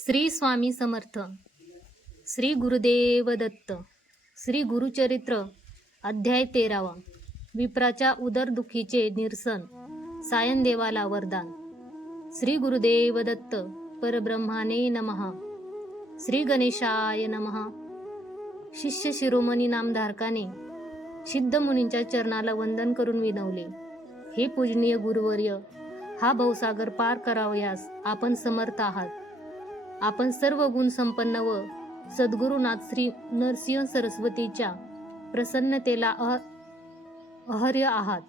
श्री स्वामी समर्थ. श्री गुरुदेव दत्त. श्री गुरुचरित्र अध्याय 13. विप्राच्या उदरदुखीचे निरसन. सायनदेवाला वरदान. श्री गुरुदेव दत्त परब्रह्माने नमः. श्री गणेशाय नमः. शिष्य शिरोमणी नामधारकाने सिद्ध मुनींच्या चरणाला वंदन करून विनवले, हे पूजनीय गुरुवर्य, हा भवसागर पार करावयास आपण समर्थ आहात. आपण सर्व गुण संपन्न व सद्गुरुनाथ श्री नरसिंह सरस्वतीच्या प्रसन्नतेला अहर्य आहात.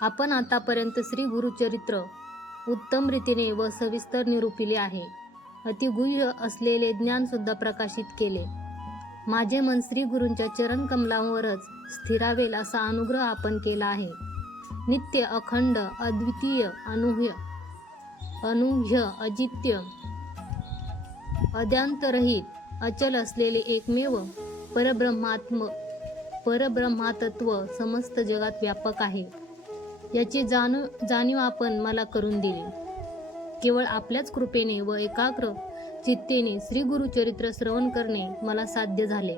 आपण आतापर्यंत श्री गुरुचरित्र उत्तम रीतीने व सविस्तर निरूपिले आहे. अतिगुह्य असलेले ज्ञान सुद्धा प्रकाशित केले. माझे मन श्री गुरूंच्या चरण कमलांवरच स्थिरावेल असा अनुग्रह आपण केला आहे. नित्य, अखंड, अद्वितीय, अनूह्य, अजित्य, अद्यांतरहित, अचल असलेले एकमेव परब्रह्मातत्व समस्त जगात व्यापक आहे. याची जाणीव आपण मला करून दिली. केवळ आपल्याच कृपेने व एकाग्र चित्तेने श्री गुरुचरित्र श्रवण करणे मला साध्य झाले.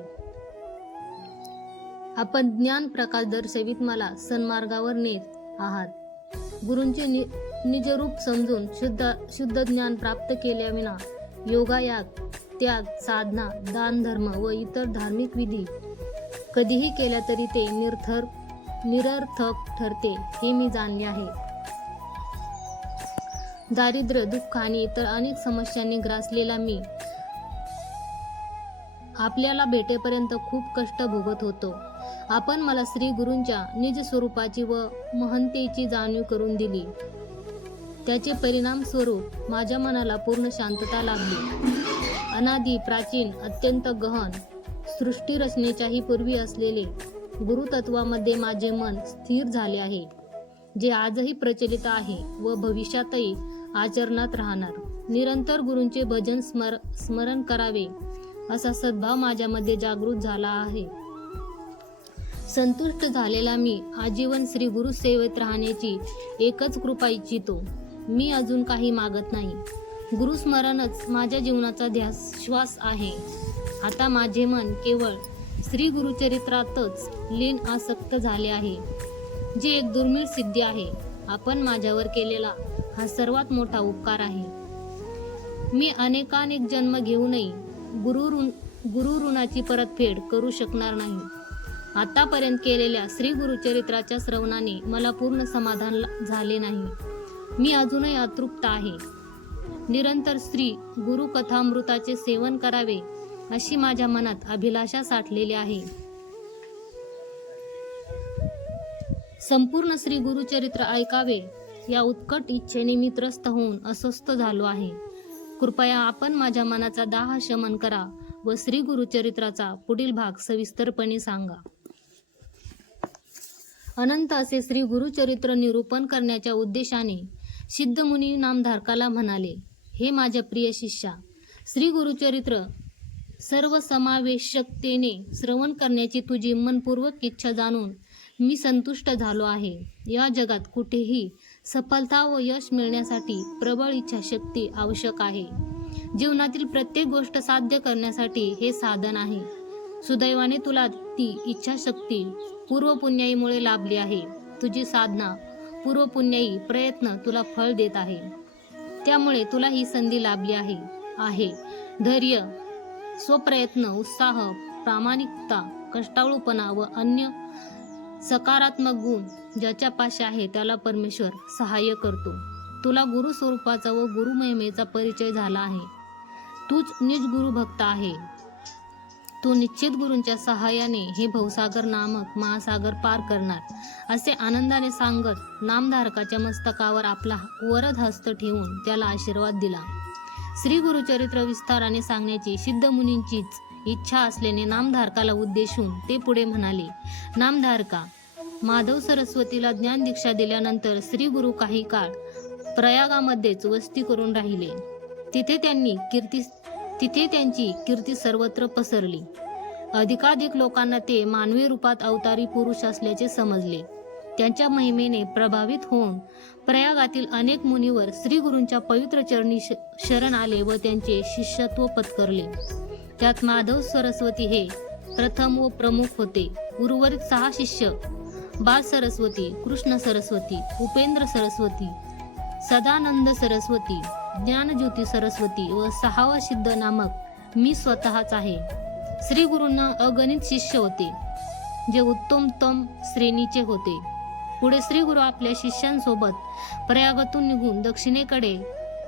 आपण ज्ञान प्रकाश दर्शवित मला सन्मार्गावर नेत आहात. गुरूंचे निजरूप समजून शुद्ध ज्ञान प्राप्त केल्याविना योगायाग, त्याग, साधना, दान, धर्म व इतर धार्मिक विधी कधीही केल्या तरी ते निरर्थक ठरते, हे मी जाणले आहे. दारिद्र्य, दुःख आणि इतर अनेक समस्यांनी ग्रासलेला मी आपल्याला भेटेपर्यंत खूप कष्ट भोगत होतो. आपण मला श्री गुरूंच्या निज स्वरूपाची व महंतेची जाणीव करून दिली. त्याचे परिणाम स्वरूप माझ्या मनाला पूर्ण शांतता लाभली. अनादी, प्राचीन, अत्यंत गहन सृष्टी रचनेच्याही पूर्वी असलेले गुरुतत्वामध्ये माझे मन स्थिर झाले आहे, जे आजही प्रचलित आहे व भविष्यातही आचरणात राहणार. निरंतर गुरूंचे भजन स्मरण करावे असा सद्भाव माझ्यामध्ये जागृत झाला आहे. संतुष्ट झालेला मी आजीवन श्री गुरु सेवेत राहण्याची एकच कृपा इच्छितो. मी अजून काही मागत नाही. गुरुस्मरणच माझ्या जीवनाचा श्वास आहे. आता माझे मन केवळ श्री गुरुचरित्रातच लीन आसक्त झाले आहे, जी एक दुर्मिळ सिद्धी आहे. आपण माझ्यावर केलेला हा सर्वात मोठा उपकार आहे. मी अनेकानेक जन्म घेऊनही गुरु ऋणाची परतफेड करू शकणार नाही. आतापर्यंत केलेल्या श्री गुरुचरित्राच्या श्रवणाने मला पूर्ण समाधान झाले नाही. मी अजूनही अतृप्त आहे. निरंतर श्री गुरु कथामृताचे सेवन करावे अशी माझ्या मनात अभिलाषा साठलेली आहे. संपूर्ण श्री गुरुचरित्र ऐकावे या उत्कट इच्छेने मी त्रस्त होऊन अस्वस्थ झालो आहे. कृपया आपण माझ्या मनाचा दाह शमन करा व श्री गुरुचरित्राचा पुढील भाग सविस्तरपणे सांगा. अनंत असे श्री गुरुचरित्र निरूपण करण्याच्या उद्देशाने सिद्धमुनी नामधारकाला म्हणाले, हे माझ्या प्रिय शिष्या, श्री गुरुचरित्र सर्वसमावेशकतेने श्रवण करण्याची तुझी मनपूर्वक इच्छा जाणून मी संतुष्ट झालो आहे. या जगात कुठेही सफलता व यश मिळण्यासाठी प्रबळ इच्छाशक्ती आवश्यक आहे. जीवनातील प्रत्येक गोष्ट साध्य करण्यासाठी हे साधन आहे. सुदैवाने तुला ती इच्छाशक्ती पूर्वपुण्याईमुळे लाभली आहे. तुझी साधना, पूर्वपुण्याई प्रयत्न तुला फळ देत आहे. त्यामुळे तुला ही संधी लाभली आहे. धैर्य, स्वप्रयत्न, उत्साह, प्रामाणिकता, कष्टाळूपणा व अन्य सकारात्मक गुण ज्याच्या पाशी आहे त्याला परमेश्वर सहाय्य करतो. तुला गुरु स्वरूपाचा व गुरु महिमेचा परिचय झाला आहे. तूच निज गुरु भक्त आहे. तू निश्चित गुरूंच्या सहाय्याने हे भवसागर नामक महासागर पार करणार, असे आनंदाने सांगत नामधारकाच्या मस्तकावर आपला वरद हस्त ठेवून त्याला आशीर्वाद दिला. श्री गुरुचरित्र विस्ताराने सांगण्याची सिद्ध मुनींचीच इच्छा असल्याने नामधारकाला उद्देशून ते पुढे म्हणाले, नामधारका, माधव सरस्वतीला ज्ञान दीक्षा दिल्यानंतर श्री गुरु काही काळ प्रयागामध्येच वस्ती करून राहिले. तिथे त्यांची कीर्ती सर्वत्र पसरली. अधिकाधिक लोकांना ते मानवी रूपात अवतारी पुरुष असल्याचे समजले. त्यांच्या महिमेने प्रभावित होऊन प्रयागातील अनेक मुनीवर श्री गुरूंच्या पवित्र चरणी शरण आले व त्यांचे शिष्यत्व पत्करले. त्यात माधव सरस्वती हे प्रथम व प्रमुख होते. उर्वरित 6 शिष्य बाल सरस्वती, कृष्ण सरस्वती, उपेंद्र सरस्वती, सदानंद सरस्वती, ज्ञानज्योती सरस्वती व 6वा सिद्ध नामक मी स्वतःच आहे. श्री गुरूंना अगणित शिष्य होते जे उत्तमोत्तम श्रेणीचे होते. पुढे श्री गुरु आपल्या शिष्यांसोबत प्रयागातून निघून दक्षिणेकडे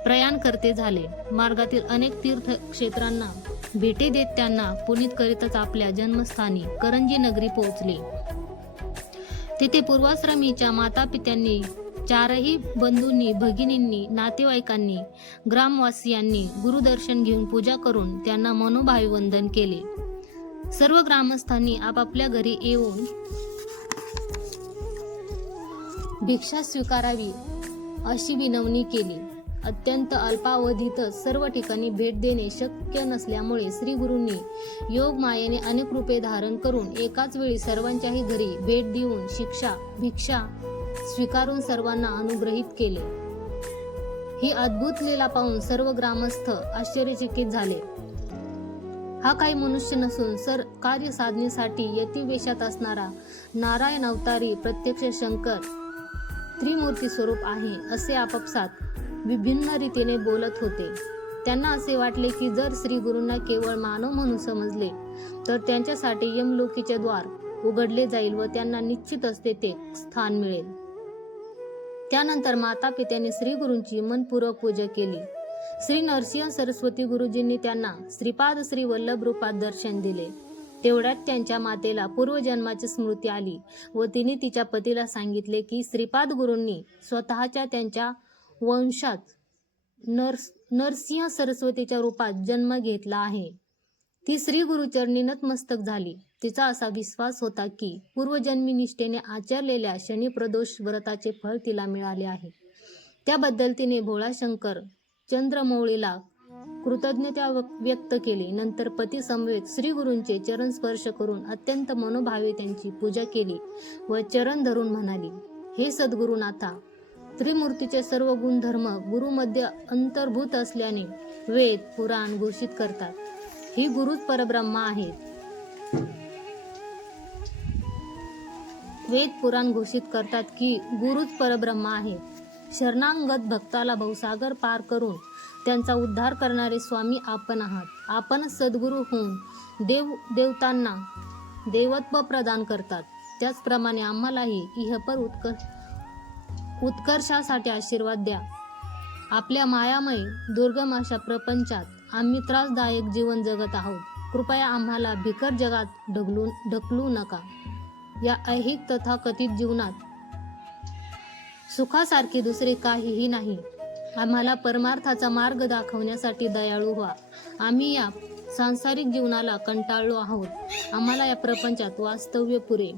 प्रयाण करते झाले. मार्गातील अनेक तीर्थक्षेत्रांना भेटी देत त्यांना पुनीत करीतच आपल्या जन्मस्थानी करंजी नगरी पोहोचले. तिथे पूर्वाश्रमीच्या मातापित्यांनी, 4ही बंधूंनी, भगिनींनी, नातेवाईकांनी, ग्रामवासियांनी गुरुदर्शन घेऊन पूजा करून त्यांना मनोभावे वंदन केले. सर्व ग्रामस्थांनी आपापल्या घरी येऊन भिक्षा स्वीकारावी अशी विनवणी केली. अत्यंत अल्पावधीतच सर्व ठिकाणी भेट देणे शक्य नसल्यामुळे श्री गुरूंनी योग मायेने अनेक रूपे धारण करून एकाच वेळी सर्वांच्याही घरी भेट देऊन भिक्षा स्वीकारून सर्वांना अनुग्रहित केले. ही अद्भुत लीला पाहून सर्व ग्रामस्थ आश्चर्यचकित झाले. हा काही मनुष्य नसून कार्य साधनेसाठी यतिवेशात असणारा नारायण अवतारी प्रत्यक्ष शंकर त्रिमूर्ती स्वरूप आहे असे आपापसात विभिन्न रीतीने बोलत होते. त्यांना असे वाटले की जर श्री गुरूंना केवळ मानव म्हणून समजले तर त्यांच्यासाठी यमलोकीचे द्वार उघडले जाईल व त्यांना निश्चितच तेथे स्थान मिळेल. त्यानंतर माता पित्यांनी श्री गुरूंची मनपूर्वक पूजा केली. श्री नरसिंह सरस्वती गुरुजींनी त्यांना श्रीपाद श्री वल्लभ रूपात दर्शन दिले. तेवढ्यात त्यांच्या मातेला पूर्वजन्माची स्मृती आली व तिने तिच्या पतीला सांगितले की श्रीपाद गुरूंनी स्वतःच्या त्यांच्या वंशात नरसिंह सरस्वतीच्या रूपात जन्म घेतला आहे. ती श्री गुरुचरणी नतमस्तक झाली. तिचा असा विश्वास होता की पूर्वजन्मी निष्ठेने आचरलेल्या शनिप्रदोष व्रताचे फळ तिला मिळाले आहे. त्याबद्दल तिने भोळा शंकर चंद्रमौळीला कृतज्ञता व्यक्त केली. नंतर पती समवेत श्री गुरूंचे चरण स्पर्श करून अत्यंत मनोभावे त्यांची पूजा केली व चरण धरून म्हणाली, हे सद्गुरुनाथा, त्रिमूर्तीचे सर्व गुणधर्म गुरुमध्ये अंतर्भूत असल्याने वेद पुराण घोषित करतात. ही गुरुच परब्रह्म आहेत. वेद पुराण घोषित करतात की गुरुच परब्रह्म आहेत. शरणागत भक्ताला भवसागर पार करून त्यांचा उद्धार करणारे स्वामी आपण आहात. आपणच सद्गुरू होऊन देवतांना देवत्व प्रदान करतात. त्याचप्रमाणे आम्हालाही इहपर उत्कर्षासाठी आशीर्वाद द्या. आपल्या मायामय दुर्गम अशा प्रपंचात आम्ही त्रासदायक जीवन जगत आहोत. कृपया आम्हाला भिकर जगात ढकलू नका. या ऐहिक तथाकथित जीवनात सुखासारखे दुसरे काहीही नाही. आम्हाला परमार्थाचा मार्ग दाखवण्यासाठी दयाळू व्हा. आम्ही या सांसारिक जीवनाला कंटाळलो आहोत. आम्हाला या प्रपंचात वास्तव्य पुरे.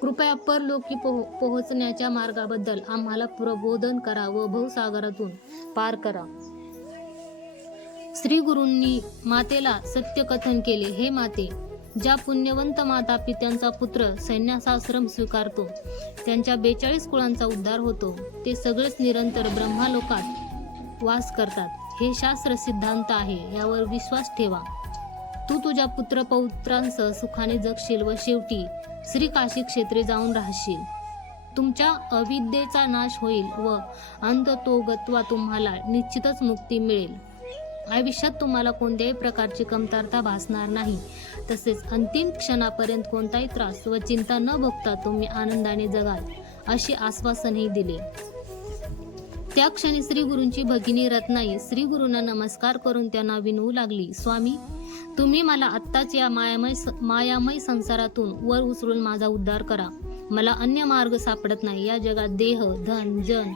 कृपया परलोकी पोहोचण्याच्या मार्गाबद्दल आम्हाला प्रबोधन करा व भवसागरातून पार करा. श्री गुरूंनी मातेला सत्य कथन केले, हे माते, ज्या पुण्यवंत माता पित्यांचा पुत्र संन्यासाश्रम स्वीकारतो त्यांच्या 42 कुळांचा उद्धार होतो. ते सगळेच निरंतर ब्रह्मालोकात वास करतात. हे शास्त्र सिद्धांत आहे. यावर विश्वास ठेवा. तू तुझ्या पुत्रपौत्रांसह सुखाने जगशील व शेवटी श्री काशी क्षेत्री जाऊन राहशील. तुमच्या अविद्येचा नाश होईल व अंततोगत्वा तुम्हाला निश्चितच मुक्ती मिळेल. आयुष्यात तुम्हाला कोणत्याही प्रकारची कमतरता भासणार नाही. तसेच अंतिम क्षणापर्यंत कोणताही त्रास व चिंता न भोगता तुम्ही आनंदाने जगाल असे आश्वासनही दिले. त्या क्षणी श्री गुरूंची भगिनी रत्नाई श्री गुरूंना नमस्कार करून त्यांना विनवू लागली, स्वामी, तुम्ही मला आत्ताच या मायामय संसारातून वर उचलून माझा उद्धार करा. मला अन्य मार्ग सापडत नाही. या जगात देह, धन, जन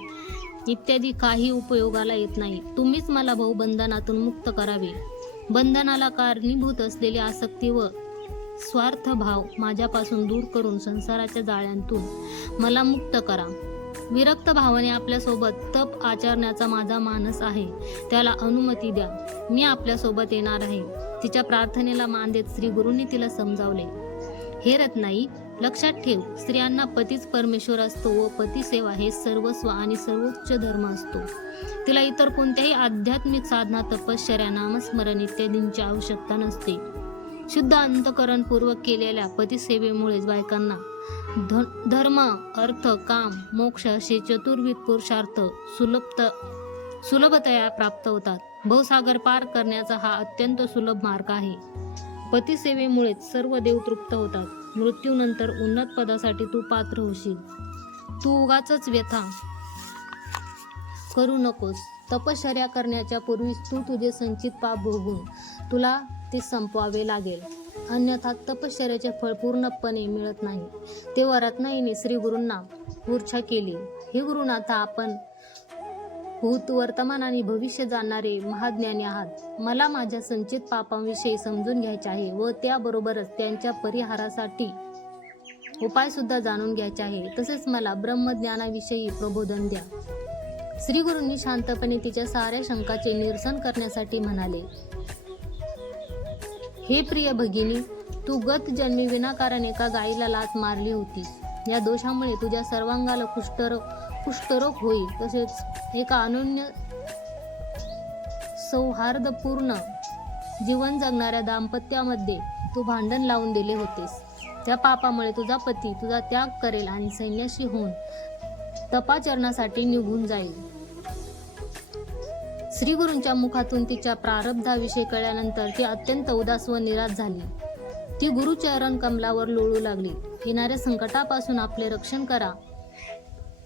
इत्यादी काही उपयोगाला येत नाही. तुम्हीच मला भावबंधनातून मुक्त करावे. बंधनाला कारणीभूत असलेली आसक्ती व स्वार्थ भाव माझ्यापासून दूर करून संसाराच्या जाळ्यांतून मला मुक्त करा. विरक्त भावाने आपल्यासोबत तप आचरण्याचा माझा मानस आहे. त्याला अनुमती द्या. मी आपल्यासोबत येणार आहे. तिच्या प्रार्थनेला मान देत श्री गुरूंनी तिला समजावले, हे रत्नाई, लक्षात ठेव, स्त्रियांना पतीच परमेश्वर असतो व पतिसेवा हे सर्वस्व आणि सर्वोच्च धर्म असतो. तिला इतर कोणत्याही आध्यात्मिक साधना, तपश्चर्या, नामस्मरण इत्यादींची आवश्यकता नसते. शुद्ध अंतःकरणपूर्वक केलेल्या पतिसेवेमुळेच बायकांना धर्म, अर्थ, काम, मोक्ष असे चतुर्विध पुरुषार्थ सुलभतया प्राप्त होतात. भवसागर पार करण्याचा हा अत्यंत सुलभ मार्ग आहे. पतिसेवेमुळेच सर्व देव तृप्त होतात. मृत्यूनंतर उन्नत पदासाठी तू पात्र होशील. तू उगाचच व्यथा करू नकोस. तपश्चर्या करण्याच्या पूर्वीच तू तुझे संचित पाप भोगून तुला ते संपवावे लागेल. अन्यथा तपश्चर्याचे फळ पूर्णपणे मिळत नाही. तेव्हा रत्नाईने श्री गुरूंना मूर्छा केली. हे गुरुनाथा, आपण भूत, वर्तमान आणि भविष्य जाणणारे महाज्ञानी आहात. मला माझ्या संचित पापांविषयी समजून घ्यायचे आहे व त्याबरोबरच त्यांच्या परिहारासाठी उपाय सुद्धा जाणून घ्यायचे आहे. तसेच मला ब्रह्मज्ञानाविषयी प्रबोधन द्या. श्री गुरूंनी शांतपणे तिच्या साऱ्या शंकाचे निरसन करण्यासाठी म्हणाले, हे प्रिय भगिनी, तू गत जन्मी विनाकारण एका गायीला लाथ मारली होती. या दोषामुळे तुझ्या सर्वांगाला कुष्ठरोग होईल. तसेच एका अनन्य सौहार्दपूर्ण जीवन जगणाऱ्या दाम्पत्यामध्ये तू भांडण लावून दिले होतेस. त्या पापामुळे तुझा पती तुझा त्याग करेल आणि संन्यासी होऊन तपाचरणासाठी निघून जाईल. श्री गुरूंच्या मुखातून तिच्या प्रारब्धाविषयी कळल्यानंतर ती अत्यंत उदास व निराश झाली. ती गुरुचरण कमलावर लोळू लागली. येणाऱ्या संकटापासून आपले रक्षण करा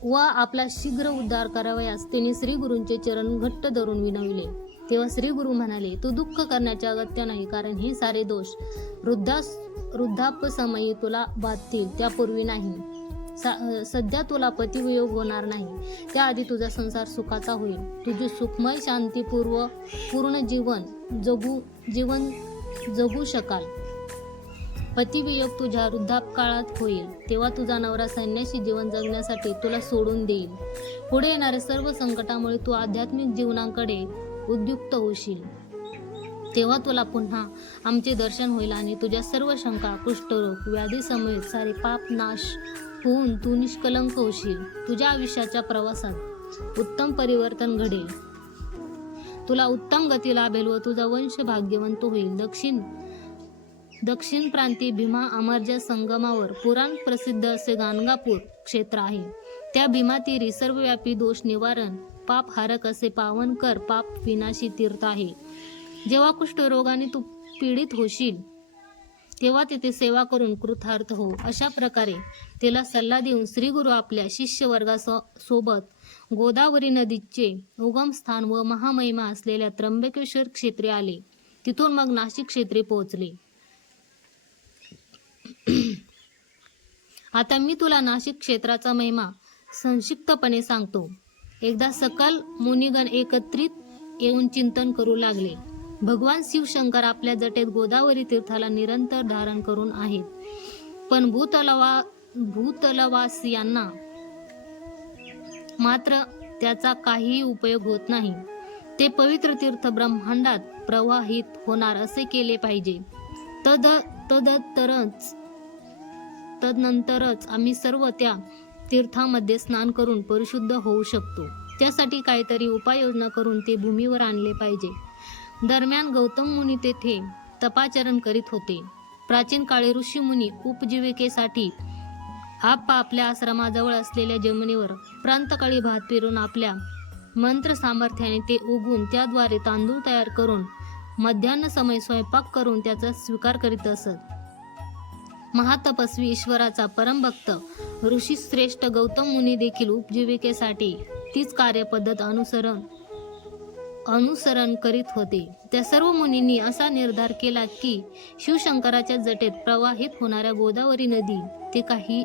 व आपला शीघ्र उद्धार करावयास तिने श्री गुरूंचे चरण घट्ट धरून विनवले. तेव्हा श्री गुरु म्हणाले, तू दुःख करण्याचे अगत्य नाही, कारण हे सारे दोष वृद्धापसमयी तुला बाधतील, त्यापूर्वी नाही. सध्या तुला पतिवियोग होणार नाही, त्याआधी तुझा संसार सुखाचा होईल. तुझे सुखमय शांतीपूर्ण जीवन जगू शकाल. पतिवियोग तुझ्या वृद्धापकाळात होईल, तेव्हा तुझा नवरा संन्यासी जीवन जगण्यासाठी तुला सोडून देईल. पुढे येणाऱ्या सर्व संकटामुळे तू आध्यात्मिक जीवनाकडे उद्युक्त होशील. तेव्हा तुला पुन्हा आमचे दर्शन होईल आणि तुझ्या सर्व शंका, कुष्ठरोग, व्याधी समेत सारे पाप नाश होऊन तू निष्कलंक होशील. तुझ्या आयुष्याच्या प्रवासात उत्तम परिवर्तन घडेल. तुला उत्तम गती लाभेल व तुझा वंश भाग्यवंत होईल. दक्षिण प्रांती भीमा अमरजा संगमावर पुराण प्रसिद्ध असे गाणगापूर क्षेत्र आहे. त्या भीमातीरी सर्वव्यापी दोष निवारण, पापहारक असे पावनकर पाप विनाशी तीर्थ आहे. जेव्हा कुष्ठरोगाने तू पीडित होशील तेव्हा तिथे सेवा करून कृतार्थ हो. अशा प्रकारे तिला सल्ला देऊन श्री गुरु आपल्या शिष्य वर्गासोबत गोदावरी नदीचे उगमस्थान व महामहिमा असलेल्या त्र्यंबकेश्वर क्षेत्री आले. तिथून मग नाशिक क्षेत्री पोहोचले. आता मी तुला नाशिक क्षेत्राचा महिमा संक्षिप्तपणे सांगतो. एकदा सकल मुनिगण एकत्रित येऊन चिंतन करू लागले. भगवान शिवशंकर आपल्या जटेत गोदावरी तीर्थाला निरंतर धारण करून आहेत, पण भूतलवासियांना मात्र त्याचा काहीही उपयोग होत नाही. ते पवित्र तीर्थ ब्रह्मांडात प्रवाहित होणार असे केले पाहिजे. तदनंतरच आम्ही सर्व त्या तीर्थामध्ये स्नान करून परिशुद्ध होऊ शकतो. त्यासाठी काहीतरी उपाययोजना करून ते भूमीवर आणले पाहिजे. दरम्यान गौतम मुनी तेथे तपाचरण करीत होते. प्राचीन काळी ऋषी मुनी उपजीविकेसाठी आपल्या आश्रमाजवळ असलेल्या जमिनीवर प्रांतकाळी भात पेरून आपल्या मंत्र सामर्थ्याने ते उगवून त्याद्वारे तांदूळ तयार करून मध्यान्ह समय स्वयंपाक करून त्याचा स्वीकार करीत असत. महातपस्वी ईश्वराचा परमभक्त ऋषी श्रेष्ठ गौतम मुनी देखील उपजीविकेसाठी तीच कार्यपद्धत अनुसरण करीत होते. त्या सर्व मुनींनी असा निर्धार केला की शिवशंकराच्या जटेत प्रवाहित होणाऱ्या गोदावरी नदी ते काही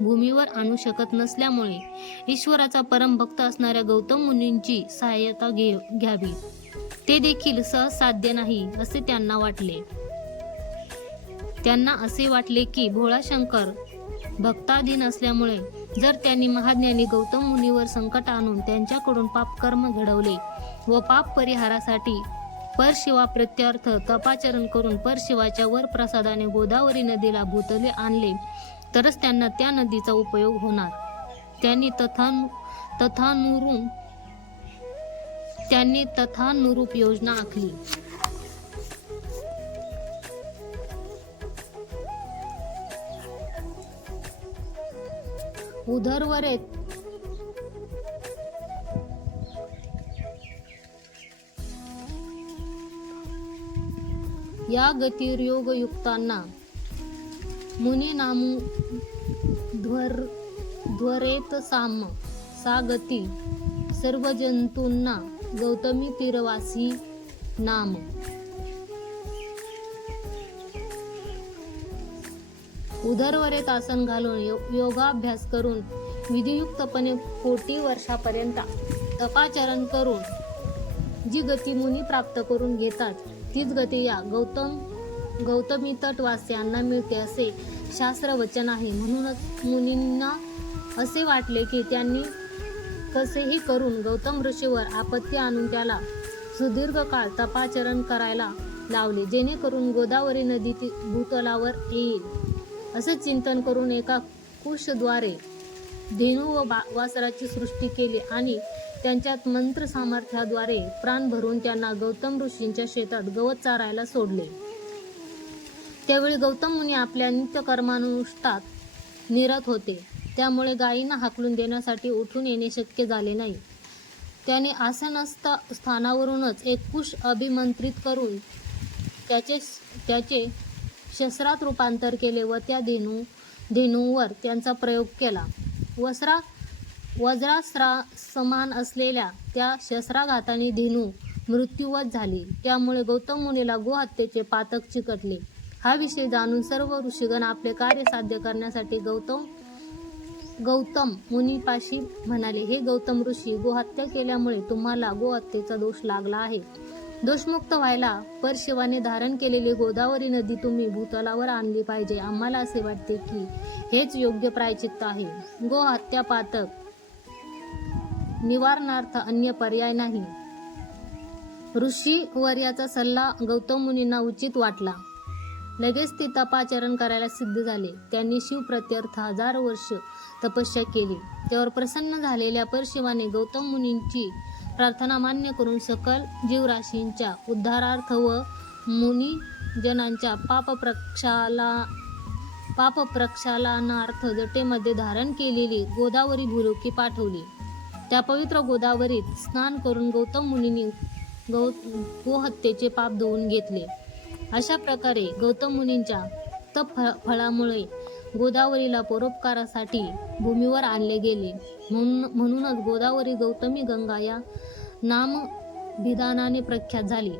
भूमीवर आणू शकत नसल्यामुळे ईश्वराचा परमभक्त असणाऱ्या गौतम मुनींची सहाय्यता घ्यावी. ते देखील सहज साध्य नाही असे त्यांना वाटले. त्यांना असे वाटले की भोळा शंकर भक्ताधीन असल्यामुळे जर त्यांनी महाज्ञानी गौतम मुनीवर संकट आणून त्यांच्याकडून पापकर्म घडवले व पाप परिहारासाठी परशिवा प्रत्यर्थ तपाचरण करून परशिवाच्या वर प्रसादाने गोदावरी नदीला भूतले आणले तरच त्यांना त्या नदीचा उपयोग होणार. त्यांनी तथानुरूप योजना आखली. उदरवरेत या गतिर्योगयुक्तांना मुनी नामू ध्वरेत सा गती सर्व जंतूंना गौतमी तीरवासी नाम. उदरवरेत आसन घालून योगाभ्यास करून विधियुक्तपणे कोटी वर्षापर्यंत तपाचरण करून जी गती मुनी प्राप्त करून घेतात तीच गती या गौतमी तटवासियांना मिळते असे शास्त्रवचन आहे. म्हणूनच मुनींना असे वाटले की त्यांनी कसेही करून गौतम ऋषीवर आपत्ती आणून त्याला सुदीर्घ काळ तपाचरण करायला लावले, जेणेकरून गोदावरी नदी भूतलावर येईल. असे चिंतन करून एका कुशद्वारे धेनू व वासराची सृष्टी केली आणि त्यांच्यात मंत्र सामर्थ्याद्वारे प्राण भरून त्यांना गौतम ऋषींच्या शेतात गवत चारायला सोडले. त्यावेळी गौतम मुनी आपल्या नित्यकर्मानुष्ठात निरत होते. त्यामुळे गायींना हाकलून देण्यासाठी उठून येणे शक्य झाले नाही. त्याने आसनस्थ स्थानावरूनच एक कुश अभिमंत्रित करून त्याचे शस्त्रात रूपांतर केले व त्या धेनूवर त्यांचा प्रयोग केला. वज्रास्त्रा समान असलेल्या त्या शस्त्राघाताने धेनू मृत्यूवत झाली. त्यामुळे गौतम मुनीला गोहत्येचे पातक चिकटले. हा विषय जाणून सर्व ऋषीगण आपले कार्य साध्य करण्यासाठी गौतम मुनीपाशी म्हणाले, हे गौतम ऋषी, गोहत्या केल्यामुळे तुम्हाला गोहत्येचा दोष लागला आहे. दोषमुक्त व्हायला परशिवाने धारण केलेली गोदावरी नदी तुम्ही भूतलावर आणली पाहिजे. आम्हाला असे वाटते की हेच योग्य प्रायश्चित्त आहे. गोहत्या पातक निवारणार्थ अन्य पर्याय नाही. ऋषीवर्याचा सल्ला गौतम मुनींना उचित वाटला. लगेच ते तपाचरण करायला सिद्ध झाले. त्यांनी शिवप्रत्यर्थ 1000 वर्ष तपस्या केली. त्यावर प्रसन्न झालेल्या परशिवाने गौतम मुनींची प्रार्थना मान्य करून सकल जीवराशींच्या उद्धारार्थ व मुनिजनांच्या पापप्रक्षालनार्थ जटेमध्ये धारण केलेली गोदावरी भूलोकी पाठवली. त्या पवित्र गोदावरीत स्नान करून गौतम मुनींनी गोहत्येचे पाप धुवून घेतले. अशा प्रकारे गौतम मुनींच्या तपफळामुळे गोदावरीला परोपकारासाठी भूमीवर आणले गेले. म्हणूनच गोदावरी गौतमी गंगा या नामभिधानाने प्रख्यात झाली.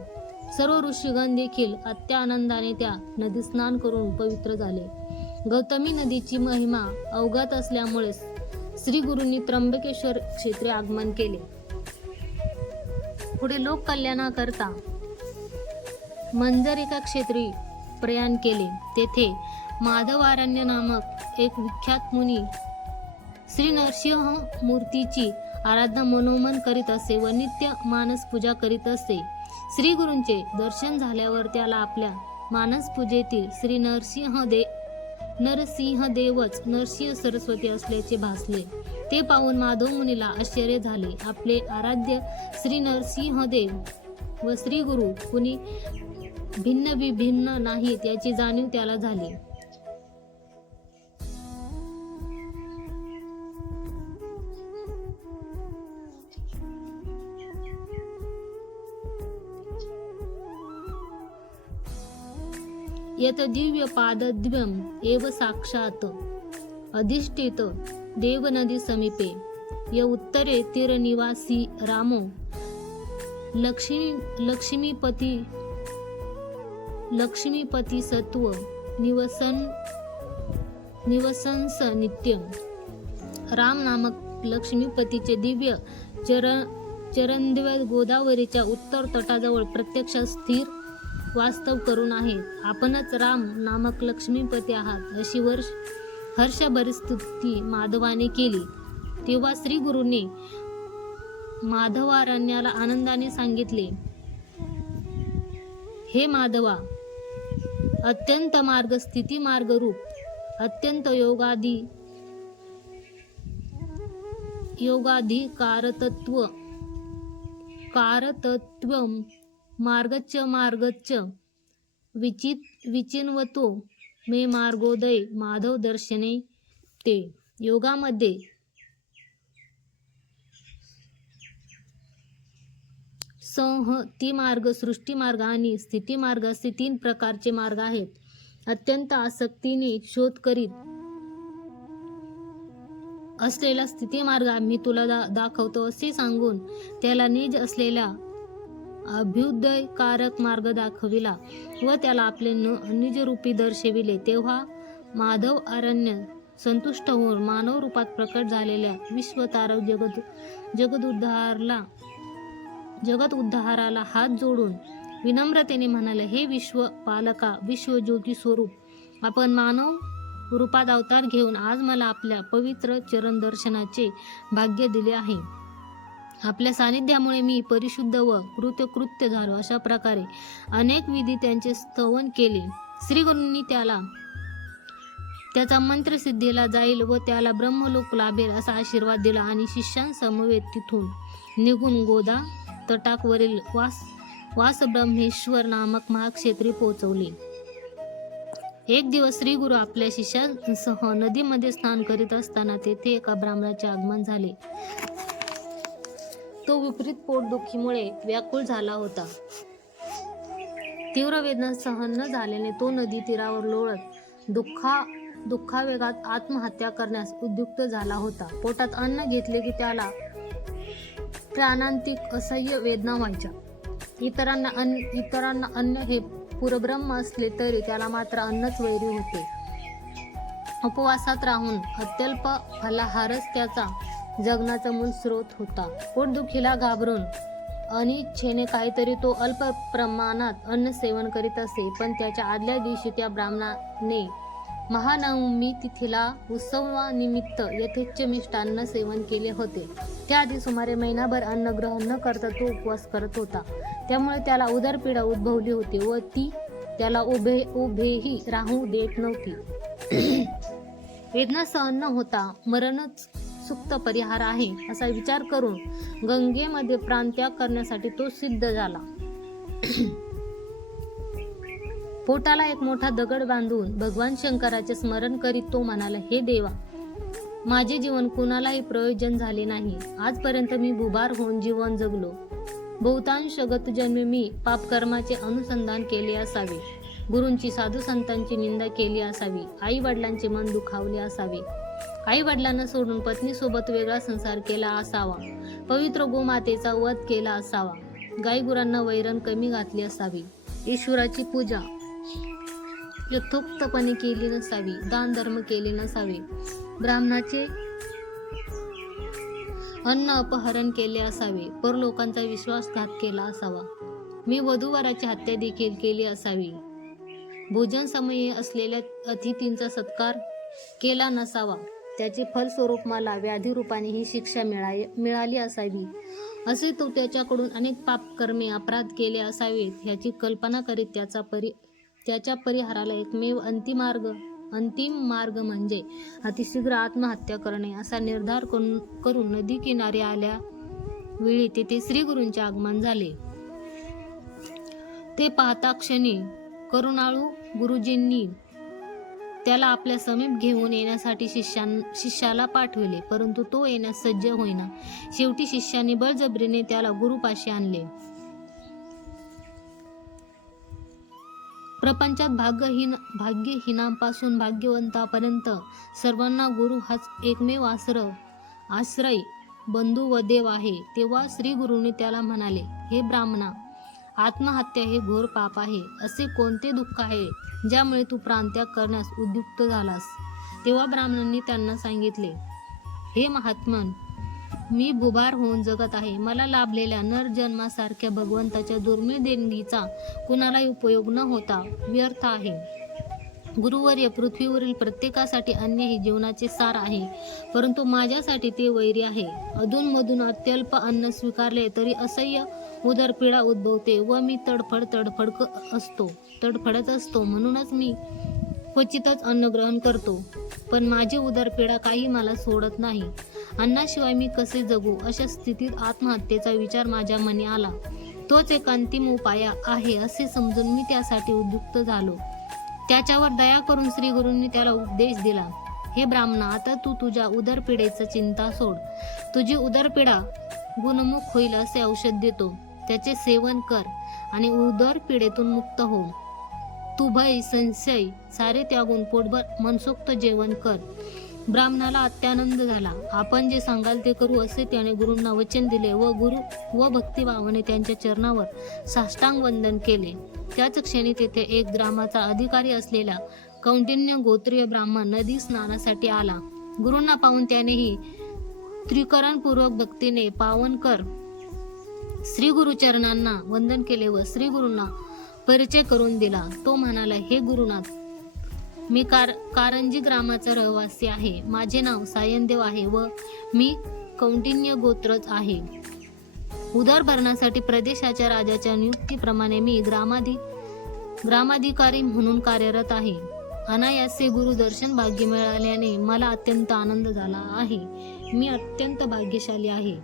सर्व ऋषीगण देखील अत्यानंदाने त्या नदीत स्नान करून पवित्र झाले. गौतमी नदीची महिमा अवगत असल्यामुळे श्री गुरूंनी त्र्यंबकेश्वर क्षेत्री आगमन केले. पुढे लोककल्याणाकरता मंजरिका क्षेत्री प्रयाण केले. तेथे माधवारण्य नामक एक विख्यात मुनी श्री नरसिंह मूर्तीची आराधना मनोमन करीत असे व नित्य मानस पूजा करीत असे. श्री गुरूंचे दर्शन झाल्यावर त्याला आपल्या मानस पूजेतील श्री नरसिंहदेवच नरसिंह सरस्वती असल्याचे भासले. ते पाहून माधव मुनीला आश्चर्य झाले. आपले आराध्य श्री नरसिंहदेव व श्री गुरु कुणी भिन्न विभिन्न नाहीत याची जाणीव त्याला झाली. यत दिव्य पादद्वयम् एव साक्षात् अधिष्ठित देवनदी समीपे य उत्तरे तीरनिवासी रामो लक्ष्मीपती सत्व निवसंस नित्यम. राम नामक लक्ष्मीपतीचे दिव्य चरणद्वय गोदावरीच्या उत्तर तटाजवळ प्रत्यक्ष स्थिर वास्तव करून आहेत. आपणच राम नामक लक्ष्मीपती आहात अशी हर्षभरी स्तुती माधवाने केली. तेव्हा श्री गुरूंनी माधवारण्याला आनंदाने सांगितले, हे माधवा, अत्यंत मार्ग स्थिती मार्ग रूप अत्यंत योगाधिकारतत्व कारतत्वम मार्गच्च विचिन्वतो मे मार्गोदय माधव दर्शने ते. योगामध्ये संहती मार्ग, सृष्टी मार्ग आणि स्थिती मार्ग असे 3 प्रकारचे मार्ग आहेत. अत्यंत आसक्तीने शोध करीत असलेला स्थिती मार्ग मी तुला दाखवतो असे सांगून त्याला निज असलेला अभ्युदयकारक मार्ग दाखविला व त्याला आपले निजरूपी दर्शविले. तेव्हा माधव अरण्य संतुष्ट होऊन मानव रूपात प्रकट झालेल्या विश्वतारक जगत उद्धाराला हात जोडून विनम्रतेने म्हणाले, हे विश्व पालका, विश्वज्योती स्वरूप, आपण मानव रूपात अवतार घेऊन आज मला आपल्या पवित्र चरण दर्शनाचे भाग्य दिले आहे. आपल्या सानिध्यामुळे मी परिशुद्ध व कृतकृत्य झालो. अशा प्रकारे अनेक विधी त्यांचे स्तवन केले. श्रीगुरूंनी त्याचा मंत्र सिद्धीला जाईल व त्याला ब्रह्मलोक लाभेल असा आशीर्वाद दिला आणि शिष्यांसमवेत तिथून निघून गोदा तटाकवरील वासब्रह्मेश्वर नामक महाक्षेत्री पोहोचवले. एक दिवस श्री गुरु आपल्या शिष्यांसह नदीमध्ये स्नान करीत असताना तेथे एका ब्राह्मणाचे आगमन झाले. तो विपरीत पोटदुखीमुळे व्याकुळ झाला होता. तीव्र वेदना सहन न झाल्याने तो नदी तीरावर लोळत दुःखावेगात आत्महत्या करण्यास उद्युक्त झाला होता. पोटात अन्न घेतले की त्याला प्राणांतिक असह्य वेदना व्हायच्या. इतरांना अन्न हे पुरब्रह्म असले तरी त्याला मात्र अन्नच वैरी होते. उपवासात राहून अत्यल्प फलाहारच त्याचा जगण्याचा मूळ स्रोत होता. पोटदुखीला घाबरून अनिच्छेने काहीतरी तो अल्प प्रमाणात अन्न सेवन करीत असे. पण त्याच्या आदल्या दिवशी त्या ब्राह्मणाने महानवमी तिथीला उत्सवानिमित्त यथेच्छ मिष्टान्न सेवन केले होते. त्याआधी सुमारे महिनाभर अन्न ग्रहण न करता तो उपवास करत होता. त्यामुळे त्याला उदरपीडा उद्भवली होती व ती त्याला उभेही राहू देत नव्हती. वेदना सहन न होता मरणच सुक्त परिहार आहे असा विचार करून गंगेमध्ये प्राणत्याग करण्यासाठी तो सिद्ध झाला. पोटाला एक मोठा दगड बांधून भगवान शंकराचे स्मरण करीत तो म्हणाला, हे देवा, माझे जीवन कुणालाही प्रयोजन झाले नाही. आजपर्यंत मी भुभार होऊन जीवन जगलो. बहुतांश गतजन्मी मी पापकर्माचे अनुसंधान केले असावे. गुरूंची साधू संतांची निंदा केली असावी. आई वडिलांचे मन दुखावले असावे. आई वडिलांना सोडून पत्नीसोबत वेगळा संसार केला असावा. पवित्र गोमातेचा वध केला असावा. गायगुरांना वैरण कमी घातली असावी. ईश्वराची पूजा यथोक्तपणे केली नसावी. दान धर्म केले नसावे. ब्राह्मणाचे अन्न अपहरण केले असावे. परलोकांचा विश्वासघात केला असावा. मी वधूवराची हत्या देखील केली असावी. भोजन समयी असलेल्या अतिथींचा सत्कार केला नसावा. त्याचे फलस्वरूप मला व्याधी रूपाने ही शिक्षा मिळाली असावी. असे तो त्याच्याकडून अनेक पापकर्मे अपराध केले असावेत. ह्याची कल्पना करीत त्याच्या परिहाराला एकमेव अंतिम मार्ग म्हणजे अतिशीघ्र आत्महत्या करणे असा निर्धार करून नदी किनारी आल्या वेळी तेथे श्रीगुरूंचे आगमन झाले. ते पाहता क्षणी करुणाळू गुरुजींनी त्याला आपल्या समीप घेऊन येण्यासाठी शिष्याला पाठविले, परंतु तो येण्यास सज्ज होईना. शेवटी शिष्याने बळजबरीने त्याला गुरुपाशी आणले. प्रपंचात भाग्यहीनांपासून भाग्यवंतापर्यंत सर्वांना गुरु हाच एकमेव आश्रय बंधू व देव आहे. तेव्हा श्री गुरुंनी त्याला म्हणाले, हे ब्राह्मणा, आत्महत्या हे घोर पाप आहे. असे कोणते दुःख आहे ज्यामुळे तू प्राणत्याग करण्यास उद्युक्त झालास? तेव्हा ब्राह्मणांनी त्यांना सांगितले, हे महात्मन, मी भुभार होऊन जगत आहे. मला लाभलेल्या नरजन्मासारख्या भगवंताच्या दुर्मिळ देणगीचा कुणालाही उपयोग न होता व्यर्थ आहे. गुरुवर्य, पृथ्वीवरील प्रत्येकासाठी अन्न हे जीवनाचे सार आहे, परंतु माझ्यासाठी ते वैरी आहे. अधूनमधून अत्यल्प अन्न स्वीकारले तरी असह्य उदरपीडा उद्भवते व मी तडफडत असतो. म्हणूनच मी क्वचितच अन्न ग्रहण करतो, पण माझी उदरपीडा काही मला सोडत नाही. अन्नाशिवाय मी कसे जगू? अशा स्थितीत आत्महत्येचा विचार माझ्या मनी आला. तोच एक अंतिम उपाय आहे असे समजून मी त्यासाठी उद्युक्त झालो. त्याच्यावर दया करून श्री गुरूंनी त्याला उपदेश दिला. हे ब्राह्मणा, आता तू तुझ्या उदरपीडेची चिंता सोड. तुझी उदरपीडा गुणमुख होईल असे औषध देतो. त्याचे सेवन कर आणि उदरपीडेतून मुक्त हो. तू भय संशय सारे त्यागून पोटभर मनसोक्त जेवण कर. ब्राह्मणाला अत्यानंद झाला. आपण जे सांगाल ते करू असे त्याने गुरूंना वचन दिले व गुरु व भक्तिभावाने त्यांच्या चरणावर साष्टांग वंदन केले. त्याच क्षणी तेथे एक ग्रामाचा अधिकारी असलेला कौंडिन्य गोत्रीय ब्राह्मण नदी स्नानासाठी आला. गुरूंना पाहून त्यानेही त्रिकरणपूर्वक भक्तीने पावन कर श्री गुरुचरणांना वंदन केले व श्री गुरूंना परिचय करून दिला. तो म्हणाला, हे गुरुनाथ, मी कारंजी ग्रामाचा रहिवासी आहे. माझे नाव सायनदेव आहे व मी कौंडिन्य गोत्रच आहे. उदरभरणासाठी प्रदेशाच्या राजाच्या नियुक्तीप्रमाणे मी ग्रामाधिकारी म्हणून कार्यरत आहे. अनायासे गुरु दर्शन भाग्य मिळाल्याने मला अत्यंत आनंद झाला आहे. मी अत्यंत भाग्यशाली आहे.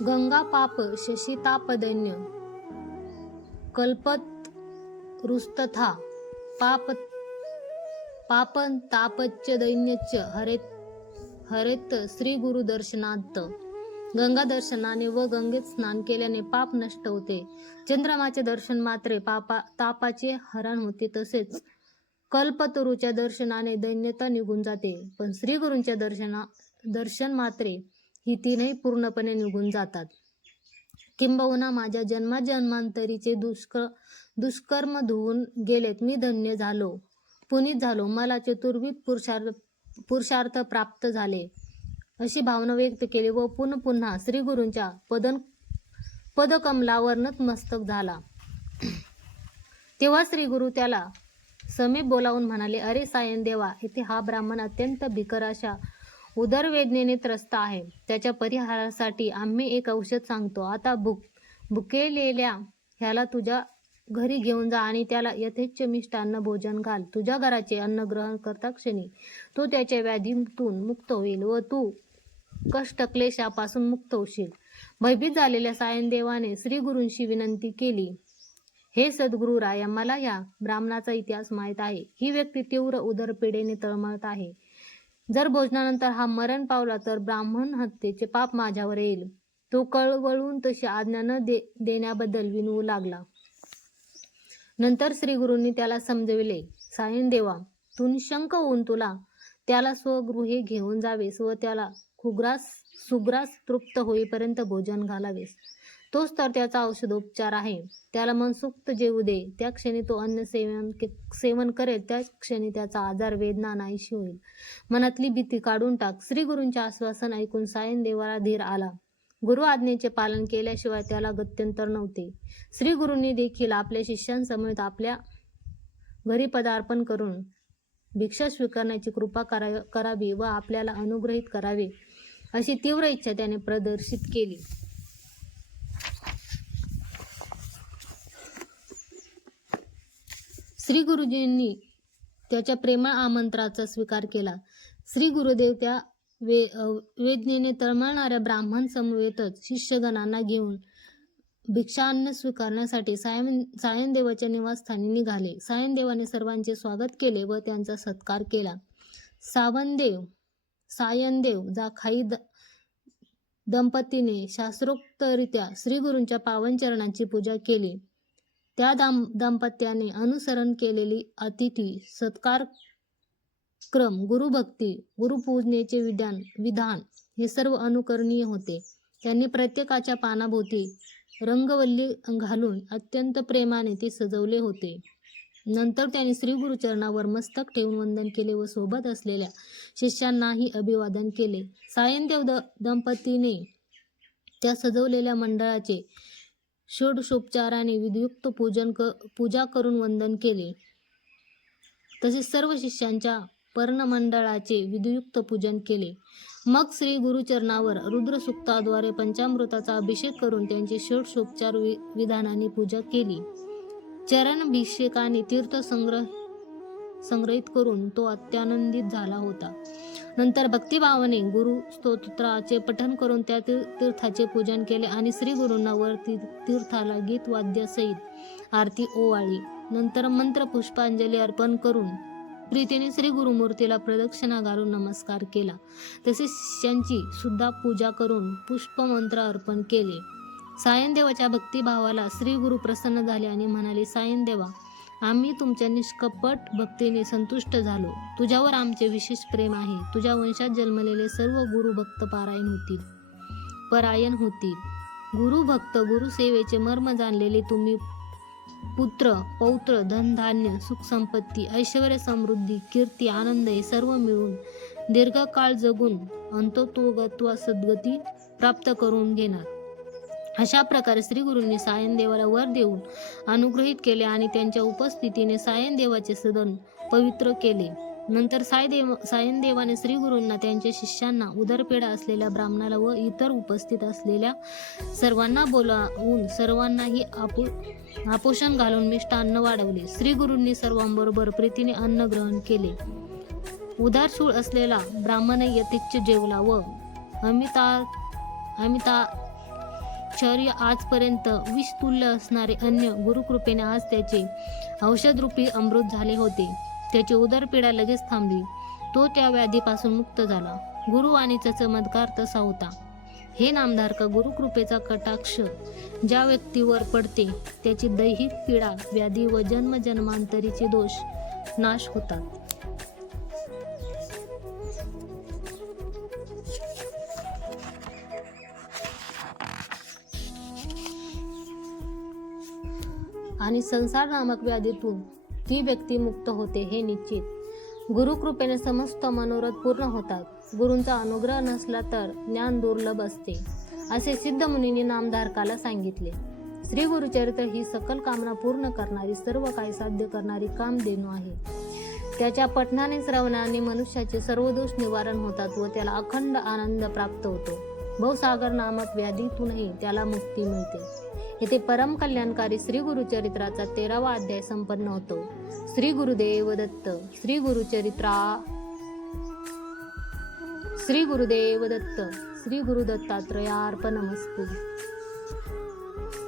गंगा पाप शशितापदन्य कल्पत रुस्तथा पापन तापच्च दैन्यच्च हरेत श्री गुरु दर्शनात. गंगा दर्शनाने व गंगेत स्नान केल्याने पाप नष्ट होते. चंद्रमाचे दर्शन मात्रे तापाचे हरण होते. तसेच कल्पतरूच्या दर्शनाने दैन्यता निघून जाते. पण श्री गुरूंच्या दर्शन मात्रे ही तीनही पूर्णपणे निघून जातात. किंबहुना माझ्या जन्माजन्मांतरीचे दुष्कर्म धुवून गेलेत. मी धन्य झालो, पुनीत झालो. मला चतुर्विध पुरुषार्थ प्राप्त झाले अशी भावना व्यक्त केली व पुन्हा श्री गुरूंच्या पदकमलावर नतमस्तक झाला. तेव्हा श्री गुरु त्याला समीप बोलावून म्हणाले, अरे सायनदेवा, येथे हा ब्राह्मण अत्यंत भीकर अशा उदरवेदनेने त्रस्त आहे. त्याच्या परिहारासाठी आम्ही एक औषध सांगतो. आता भुकेलेल्या ह्याला तुझ्या घरी घेऊन जा आणि त्याला यथेच्छ मिष्टान्न भोजन घाल. तुझ्या घराचे अन्न ग्रहण करता क्षणी तो त्याच्या व्याधीतून मुक्त होईल व तू कष्टक्लेशापासून मुक्त होशील. भयभीत झालेल्या सायनदेवाने श्री गुरूंशी विनंती केली, हे सद्गुरू राया, मला ह्या ब्राह्मणाचा इतिहास माहीत आहे. ही व्यक्ती तीव्र उदरपीडेने तळमळत आहे. जर भोजनानंतर हा मरण पावला तर ब्राह्मण हत्येचे पाप माझ्यावर येईल. तो कळवळून तशी आज्ञा न देण्याबद्दल विनवू लागला. नंतर श्री गुरूंनी त्याला समजविले, सायनदेवा, तू निशंक होऊन त्याला स्वगृहे घेऊन जावेस व त्याला सुग्रास तृप्त होईपर्यंत भोजन घालावेस. तोच तर त्याचा औषधोपचार आहे. त्याला मनसोक्त जेवू दे. त्या क्षणी तो अन्न सेवन करेल. त्या क्षणी त्याचा आजार वेदना नाहीशी होईल. मनातली भीती काढून टाक. श्री गुरूंचे आश्वासन ऐकून सायनदेवाला धीर आला. गुरु आज्ञेचे पालन केल्याशिवाय त्याला गत्यंतर नव्हते. श्री गुरूंनी देखील आपल्या शिष्यांसमवेत आपल्या घरी पदार्पण करून भिक्षा स्वीकारण्याची कृपा करावी व आपल्याला अनुग्रहित करावे अशी तीव्र इच्छा त्याने प्रदर्शित केली. श्री गुरुजींनी त्याच्या प्रेमळ आमंत्रणाचा स्वीकार केला. श्री गुरुदेव त्या वेदनेने तळमळणाऱ्या ब्राह्मण समवेतच शिष्यगणांना घेऊन भिक्षान्न स्वीकारण्यासाठी सायनदेवाच्या निवासस्थानी निघाले. सायनदेवाने सर्वांचे स्वागत केले व त्यांचा सत्कार केला. सायनदेव जाखाई दंपतीने शास्त्रोक्तरित्या श्री गुरूंच्या पावन चरणांची पूजा केली. त्या दाम्पत्याने अनुसरण केलेली अतिथी सत्कार क्रम, गुरुभक्ती, गुरुपूजनेचे विधान हे सर्व अनुकरणीय होते. त्यांनी प्रत्येकाच्या पानाभोवती रंगवल्ली घालून अत्यंत प्रेमाने ते सजवले होते. नंतर त्यांनी श्री गुरुचरणावर मस्तक ठेवून वंदन केले व सोबत असलेल्या शिष्यांनाही अभिवादन केले. सायनदेव दंपतीने त्या सजवलेल्या मंडळाचे षोडशोपचाराने विधियुक्त पूजा करून वंदन केले. तसेच सर्व शिष्यांच्या पर्णमंडळाचे विधियुक्त पूजन केले. मग श्री गुरुचरणावर रुद्रसूक्ताद्वारे पंचामृताचा अभिषेक करून त्यांची षोडशोपचार विधानाने पूजा केली. चरणाभिषेकाने तीर्थ संग्रहित करून तो अत्यानंदित झाला होता. नंतर भक्तिभावाने गुरु स्तोत्राचे पठण करून त्या तीर्थाचे पूजन केले आणि श्री गुरूंना वर तीर्थाला गीत वाद्यासहित आरती ओवाळली. नंतर मंत्र पुष्पांजली अर्पण करून प्रीतीने श्री गुरुमूर्तीला प्रदक्षिणा घालून नमस्कार केला. तसेच शिष्यांची सुद्धा पूजा करून पुष्पमंत्र अर्पण केले. सायनदेवाच्या भक्तिभावाला श्री गुरु प्रसन्न झाले आणि म्हणाले, सायनदेवा, आम्ही तुमच्या निष्कपट भक्तीने संतुष्ट झालो. तुझ्यावर आमचे विशेष प्रेम आहे. तुझ्या वंशात जन्मलेले सर्व गुरुभक्त परायण होतील. गुरुभक्त गुरुसेवेचे मर्म जाणलेले तुम्ही पुत्र, पौत्र, धनधान्य, सुखसंपत्ती, ऐश्वर, समृद्धी, कीर्ती, आनंद हे सर्व मिळून दीर्घकाळ जगून अंततोगत्वा सद्गती प्राप्त करून घेणार. अशा प्रकारे श्री गुरूंनी सायनदेवाला वर देऊन अनुग्रहित केले आणि त्यांच्या उपस्थितीने सायनदेवाचे सदन पवित्र केले. नंतर सायनदेवाने श्री गुरूंना, त्यांच्या शिष्यांना, उदरपेढा असलेल्या ब्राह्मणाला व इतर उपस्थित असलेल्या सर्वांना बोलावून सर्वांनाही आपोषण घालून मिष्टान्न वाढवले. श्री गुरूंनी सर्वांबरोबर प्रीतीने अन्न ग्रहण केले. उदारशूळ असलेला ब्राह्मण यथेच्छ जेवला व अमिताश्चर्य आजपर्यंत विषतुल्य असणारे अन्न गुरुकृपेने आज त्याचे औषधरूपी अमृत झाले होते. त्याची उदरपीडा लगेच थांबली. तो त्या व्याधीपासून मुक्त झाला. गुरुवाणीचा चमत्कार तसा होता. हे नामधारका, गुरुकृपेचा कटाक्ष ज्या व्यक्तीवर पडते त्याची दैहिक पीडा, व्याधी व जन्मजन्मांतरीचे दोष नाश होतात. आणि संसार नामक व्याधीतून ती व्यक्ती मुक्त होते हे निश्चित. गुरुकृपेने समस्त मनोरथ पूर्ण होतात. गुरूंचा अनुग्रह नसला तर ज्ञान दुर्लभ असते, असे सिद्ध मुनींनी नामधारकाला सांगितले. श्री गुरुचरित्र ही सकल कामना पूर्ण करणारी, सर्व काही साध्य करणारी कामधेनू आहे. त्याच्या पठणाने, श्रवणाने मनुष्याचे सर्व दोष निवारण होतात व त्याला अखंड आनंद प्राप्त होतो. भवसागर नामक व्याधीतूनही त्याला मुक्ती मिळते. येथे परम कल्याणकारी श्री गुरुचरित्राचा 13वा अध्याय संपन्न होतो. श्री गुरुदेव दत्त. श्री गुरुदेव दत्त. श्री गुरुदत्तात्रयार्पणमस्तु.